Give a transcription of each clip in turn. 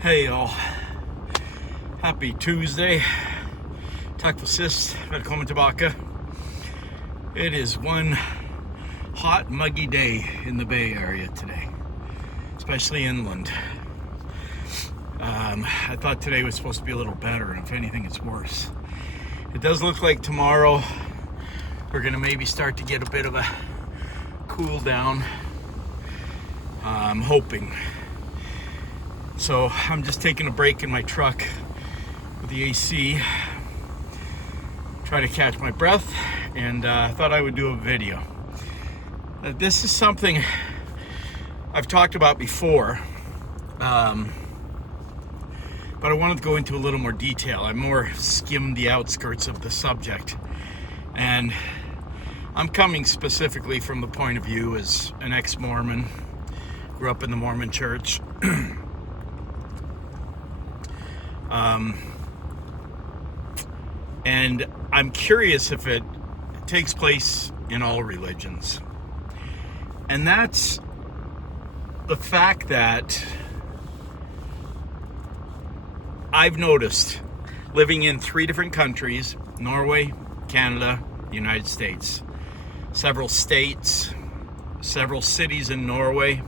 Hey y'all, happy Tuesday. Tack för sist, välkommen tillbaka. It is one hot, muggy day in the Bay Area today, especially inland. I thought today was supposed to be a little better, and if anything, it's worse. It does look like tomorrow we're gonna maybe start to get a bit of a cool down. I'm hoping. So I'm just taking a break in my truck with the AC, try to catch my breath, and I thought I would do a video. This is something I've talked about before, but I wanted to go into a little more detail. I more skimmed the outskirts of the subject, and I'm coming specifically from the point of view as an ex-Mormon, grew up in the Mormon Church. And I'm curious if it takes place in all religions. And that's the fact that I've noticed living in 3 different countries, Norway, Canada, United States, several states, several cities in Norway,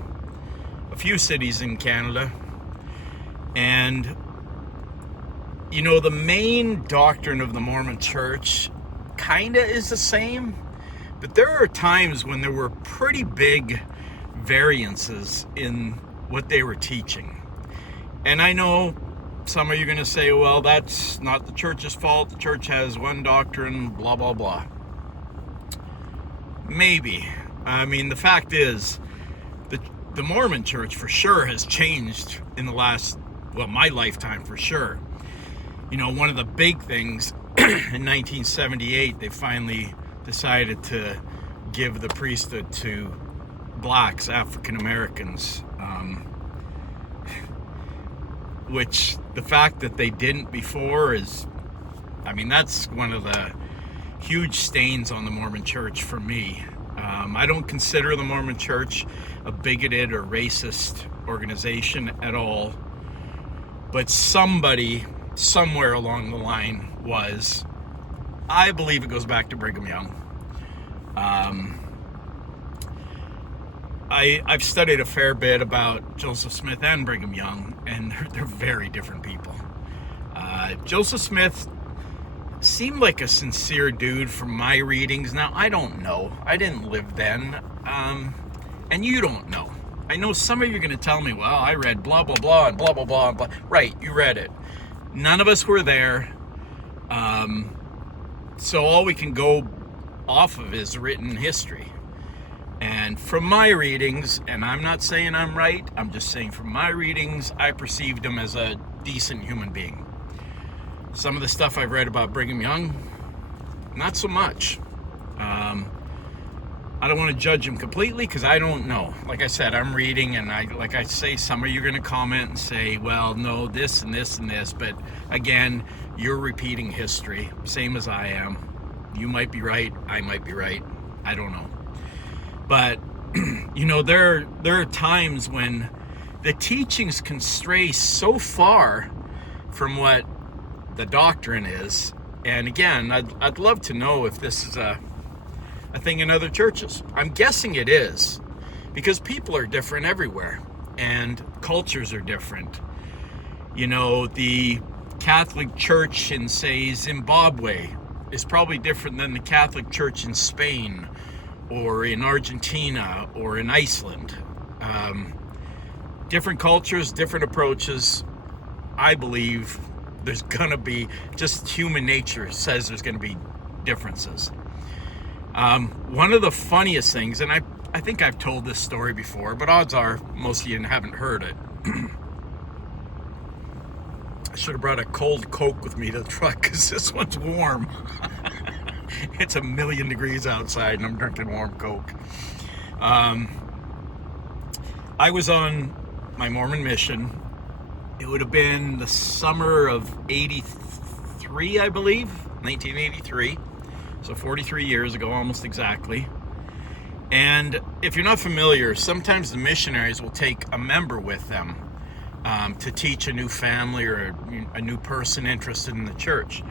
a few cities in Canada, and you know, the main doctrine of the Mormon Church kinda is the same, but there are times when there were pretty big variances in what they were teaching. And I know some of you are gonna say, well, that's not the church's fault. The church has one doctrine, blah, blah, blah. Maybe. I mean, the fact is, the Mormon Church for sure has changed in the last, well, my lifetime for sure. You know, one of the big things in 1978, they finally decided to give the priesthood to blacks, African Americans, which the fact that they didn't before is, I mean, that's one of the huge stains on the Mormon Church for me. I don't consider the Mormon Church a bigoted or racist organization at all, but somebody somewhere along the line was. I believe it goes back to Brigham Young. I've studied a fair bit about Joseph Smith and Brigham Young, and they're very different people. Joseph Smith seemed like a sincere dude from my readings. Now, I don't know. I didn't live then, and you don't know. I know some of you are going to tell me, well, I read blah, blah, blah, and blah, blah, blah, and blah. Right, you read it. None of us were there, so all we can go off of is written history. And from my readings, and I'm not saying I'm right, I'm just saying from my readings, I perceived him as a decent human being. Some of the stuff I've read about Brigham Young, not so much. I don't want to judge him completely because I don't know. Like I said, I'm reading, and like I say, some of you are going to comment and say, well, no, this and this and this. But again, you're repeating history, same as I am. You might be right. I might be right. I don't know. But, you know, there are times when the teachings can stray so far from what the doctrine is. And again, I'd love to know if this is a thing in other churches. I'm guessing it is, because people are different everywhere and cultures are different. You know, the Catholic Church in, say, Zimbabwe is probably different than the Catholic Church in Spain or in Argentina or in Iceland. Different cultures, different approaches. I believe there's gonna be, just human nature says there's gonna be differences. One of the funniest things, and I think I've told this story before, but odds are most of you haven't heard it. I should have brought a cold Coke with me to the truck because this one's warm. It's 1,000,000 degrees outside and I'm drinking warm Coke. I was on my Mormon mission. It would have been the summer of 83, I believe, 1983. So 43 years ago, almost exactly. And if you're not familiar, sometimes the missionaries will take a member with them to teach a new family or a new person interested in the church.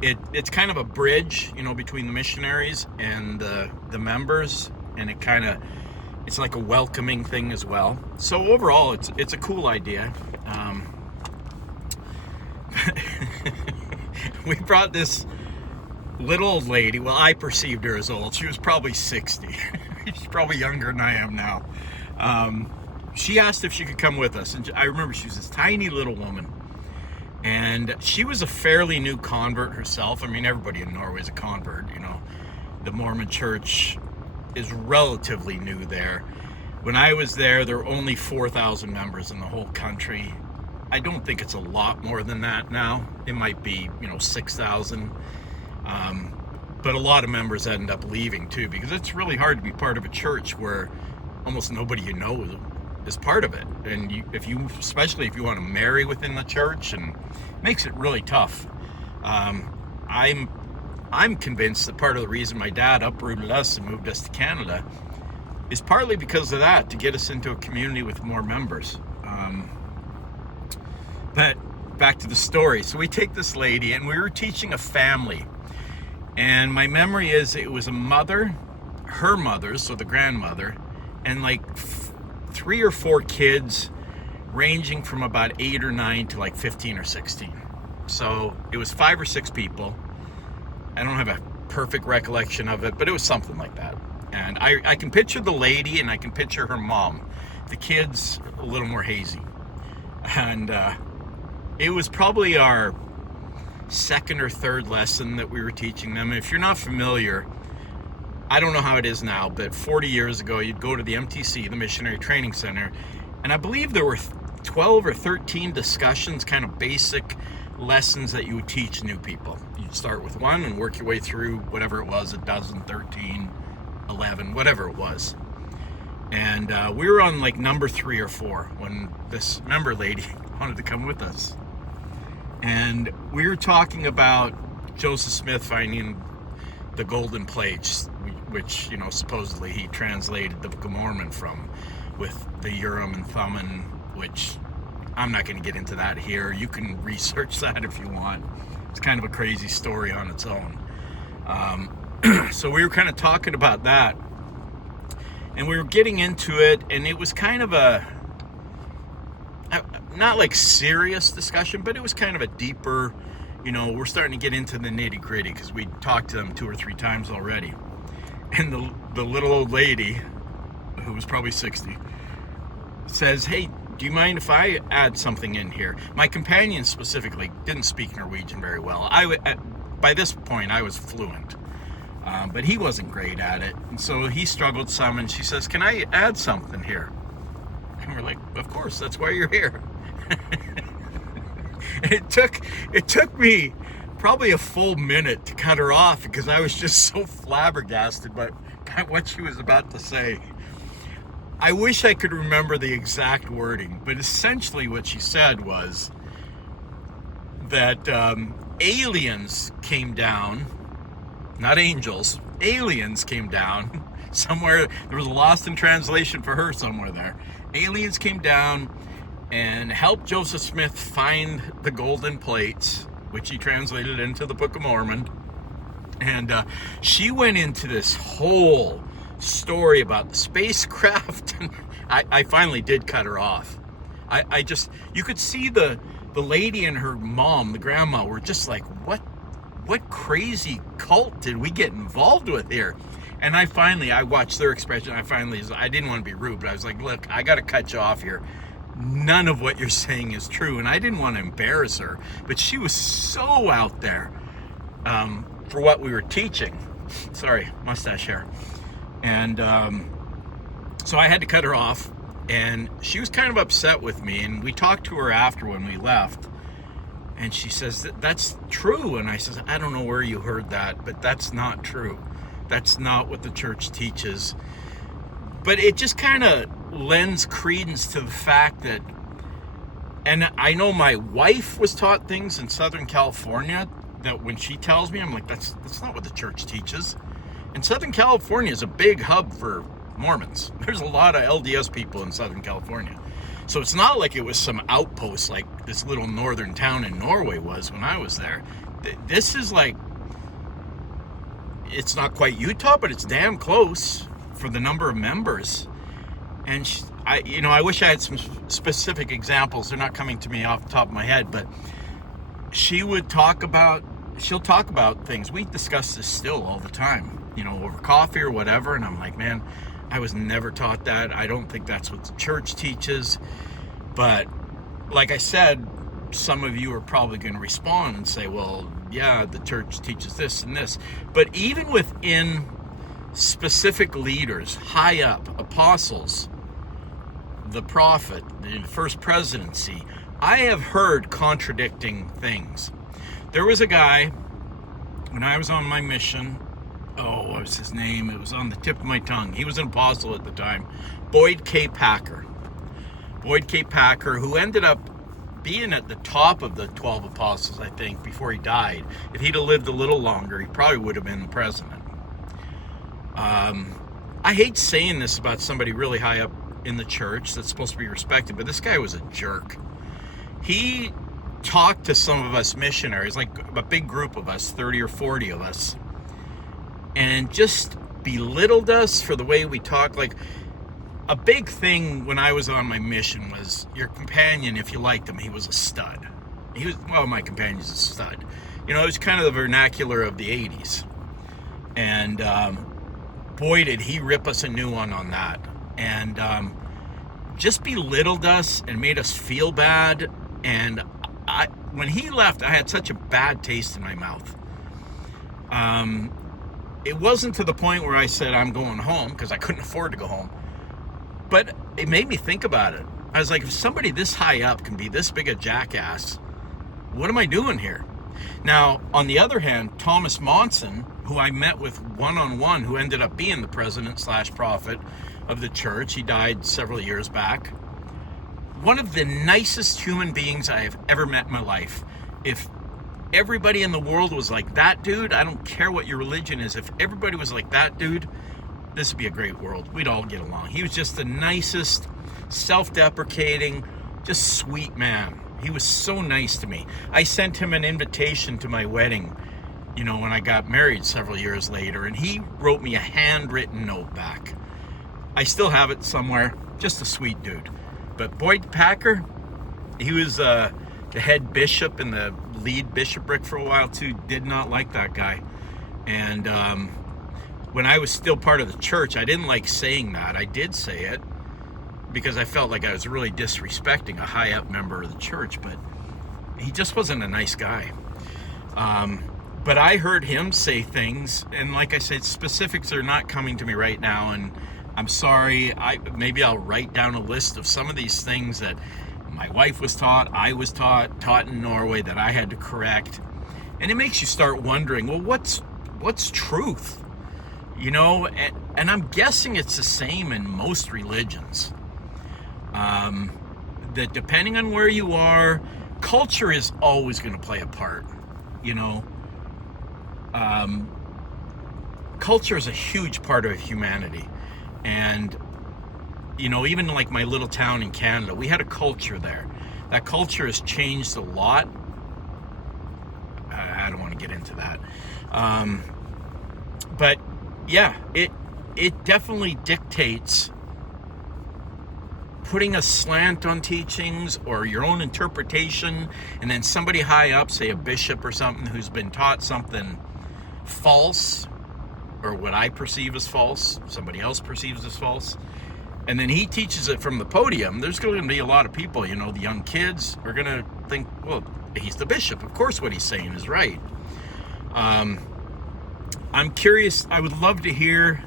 It's kind of a bridge, between the missionaries and the members, and it's like a welcoming thing as well. So overall, it's a cool idea. We brought this little old lady. Well, I perceived her as old. She was probably 60. She's probably younger than I am now. She asked if she could come with us, and I remember she was this tiny little woman, and she was a fairly new convert herself. I mean, everybody in Norway is a convert. The Mormon Church is relatively new there. When I was there were only 4,000 members in the whole country. I don't think it's a lot more than that now. It might be 6,000. But a lot of members end up leaving too, because it's really hard to be part of a church where almost nobody is part of it. And especially if you want to marry within the church, and it makes it really tough. I'm convinced that part of the reason my dad uprooted us and moved us to Canada is partly because of that, to get us into a community with more members. But back to the story. So we take this lady, and we were teaching a family. And my memory is it was a mother, her mother, so the grandmother, and like 3 or 4 kids, ranging from about 8 or 9 to like 15 or 16. So it was 5 or 6 people. I don't have a perfect recollection of it, but it was something like that. And I can picture the lady, and I can picture her mom. The kids, a little more hazy. And it was probably our second or third lesson that we were teaching them. And if you're not familiar, I don't know how it is now, but 40 years ago, you'd go to the MTC, the Missionary Training Center, and I believe there were 12 or 13 discussions, kind of basic lessons that you would teach new people. You'd start with one and work your way through whatever it was, 12, 13, 11, whatever it was. And we were on like number 3 or 4 when this member lady wanted to come with us. And we were talking about Joseph Smith finding the golden plates, which, supposedly he translated the Book of Mormon from, with the Urim and Thummim, which I'm not going to get into that here. You can research that if you want. It's kind of a crazy story on its own. So we were kind of talking about that, and we were getting into it, and it was kind of not like serious discussion, but it was kind of a deeper, we're starting to get into the nitty gritty, because we talked to them 2 or 3 times already. And the little old lady, who was probably 60, says, "Hey, do you mind if I add something in here?" My companion specifically didn't speak Norwegian very well. By this point, I was fluent, but he wasn't great at it. And so he struggled some, and she says, "Can I add something here?" And we're like, "Of course, that's why you're here." And it took me probably a full minute to cut her off, because I was just so flabbergasted by what she was about to say. I wish I could remember the exact wording, but essentially what she said was that aliens came down, not angels, aliens came down somewhere. There was a lost in translation for her somewhere there. Aliens came down and helped Joseph Smith find the golden plates, which he translated into the Book of Mormon. And she went into this whole story about the spacecraft. I finally did cut her off. You could see the lady and her mom, the grandma, were just like, what crazy cult did we get involved with here? And I watched their expression. I didn't want to be rude, but I was like, look, I got to cut you off here. None of what you're saying is true. And I didn't want to embarrass her, but she was so out there for what we were teaching. Sorry, mustache hair. And so I had to cut her off, and she was kind of upset with me. And we talked to her after when we left, and she says, "That's true." And I says, "I don't know where you heard that, but that's not true. That's not what the church teaches." But it just kind of lends credence to the fact that, and I know my wife was taught things in Southern California that when she tells me, I'm like, that's not what the church teaches. And Southern California is a big hub for Mormons. There's a lot of LDS people in Southern California. So it's not like it was some outpost like this little northern town in Norway was when I was there. This is like, it's not quite Utah, but it's damn close for the number of members. And I wish I had some specific examples. They're not coming to me off the top of my head, but she'll talk about things. We discuss this still all the time, over coffee or whatever. And I'm like, man, I was never taught that. I don't think that's what the church teaches. But like I said, some of you are probably going to respond and say, well, yeah, the church teaches this and this. But even within specific leaders, high up, apostles, the prophet, the first presidency, I have heard contradicting things. There was a guy, when I was on my mission, what was his name? It was on the tip of my tongue. He was an apostle at the time. Boyd K. Packer. Boyd K. Packer, who ended up being at the top of the 12 apostles, I think, before he died. If he'd have lived a little longer, he probably would have been the president. I hate saying this about somebody really high up in the church that's supposed to be respected, but this guy was a jerk. He talked to some of us missionaries, like a big group of us, 30 or 40 of us, and just belittled us for the way we talk. Like, a big thing when I was on my mission was your companion, if you liked him, he was a stud. My companion's a stud. It was kind of the vernacular of the 80s. And boy, did he rip us a new one on that. And just belittled us and made us feel bad. And when he left, I had such a bad taste in my mouth. It wasn't to the point where I said I'm going home, because I couldn't afford to go home. But it made me think about it. I was like, if somebody this high up can be this big a jackass, what am I doing here? Now, on the other hand, Thomas Monson, who I met with one-on-one, who ended up being the president/prophet of the church, he died several years back. One of the nicest human beings I have ever met in my life. If everybody in the world was like that dude, I don't care what your religion is, if everybody was like that dude, this would be a great world. We'd all get along. He was just the nicest, self-deprecating, just sweet man. He was so nice to me. I sent him an invitation to my wedding, when I got married several years later, and he wrote me a handwritten note back. I still have it somewhere. Just a sweet dude. But Boyd Packer, he was the head bishop and the lead bishopric for a while too. Did not like that guy. And when I was still part of the church, I didn't like saying that. I did say it because I felt like I was really disrespecting a high up member of the church, but he just wasn't a nice guy. But I heard him say things, and like I said, specifics are not coming to me right now, and I'm sorry. Maybe I'll write down a list of some of these things that my wife was taught, I was taught in Norway, that I had to correct. And it makes you start wondering, well, what's truth? And I'm guessing it's the same in most religions. That depending on where you are, culture is always going to play a part. Culture is a huge part of humanity. And, even like my little town in Canada, we had a culture there. That culture has changed a lot. I don't want to get into that. But yeah, it definitely dictates putting a slant on teachings or your own interpretation, and then somebody high up, say a bishop or something, who's been taught something false, or what I perceive as false, somebody else perceives as false, and then he teaches it from the podium. There's going to be a lot of people, the young kids are going to think, well, he's the bishop, of course what he's saying is right. I'm curious, I would love to hear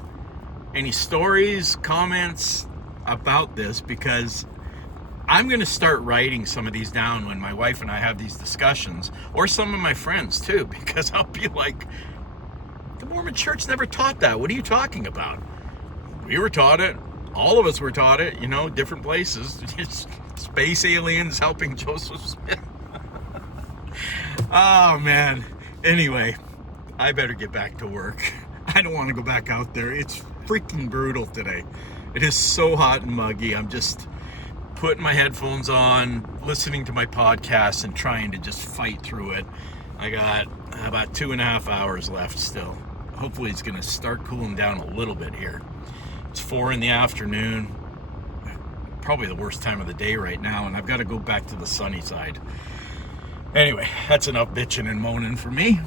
any stories, comments about this, because I'm going to start writing some of these down when my wife and I have these discussions, or some of my friends too, because I'll be like, the Mormon church never taught that. What are you talking about? We were taught it. All of us were taught it, different places. Space aliens helping Joseph Smith. Oh, man. Anyway, I better get back to work. I don't want to go back out there. It's freaking brutal today. It is so hot and muggy. I'm just putting my headphones on, listening to my podcast, and trying to just fight through it. I got about 2.5 hours left still. Hopefully it's going to start cooling down a little bit here. It's 4 in the afternoon. Probably the worst time of the day right now, and I've got to go back to the sunny side. Anyway, that's enough bitching and moaning for me.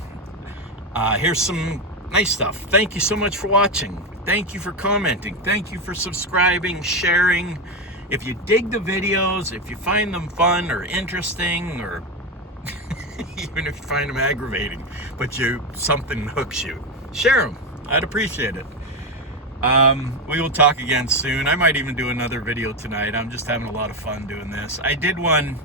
Here's some nice stuff. Thank you so much for watching. Thank you for commenting. Thank you for subscribing, sharing. If you dig the videos, if you find them fun or interesting, or even if you find them aggravating, but something hooks you, share them. I'd appreciate it. We will talk again soon. I might even do another video tonight. I'm just having a lot of fun doing this. I did one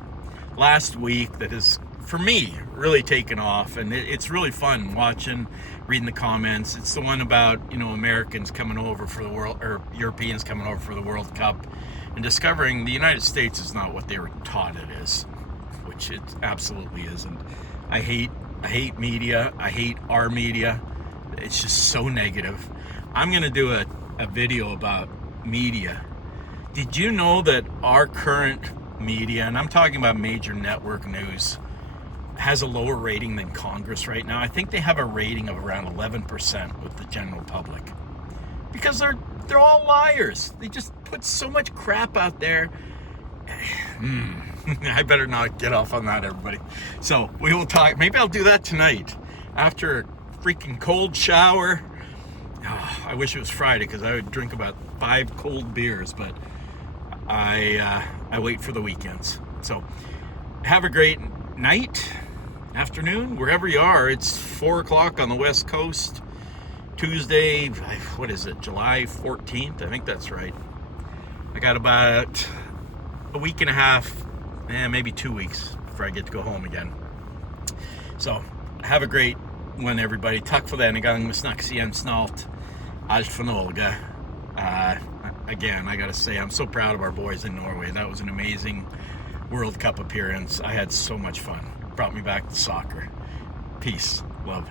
last week that is, for me, really taken off, and it's really fun watching, reading the comments. It's the one about, Americans coming over for the world, or Europeans coming over for the World Cup, and discovering the United States is not what they were taught it is, which it absolutely isn't. I hate media. I hate our media. It's just so negative. I'm going to do a video about media. Did you know that our current media, and I'm talking about major network news, has a lower rating than Congress right now? I think they have a rating of around 11% with the general public. Because they're all liars. They just put so much crap out there. I better not get off on that, everybody. So we will talk. Maybe I'll do that tonight after a freaking cold shower. Oh, I wish it was Friday, because I would drink about 5 cold beers, but I wait for the weekends. So have a great night, afternoon, wherever you are. It's 4 o'clock on the West Coast. Tuesday, what is it, July 14th? I think that's right. I got about a week and a half, maybe 2 weeks before I get to go home again. So have a great one, everybody. Tack för den gång. Vi snackas igen snart. Allt för Norge. Again, I gotta say, I'm so proud of our boys in Norway. That was an amazing World Cup appearance. I had so much fun. Brought me back to soccer. Peace. Love.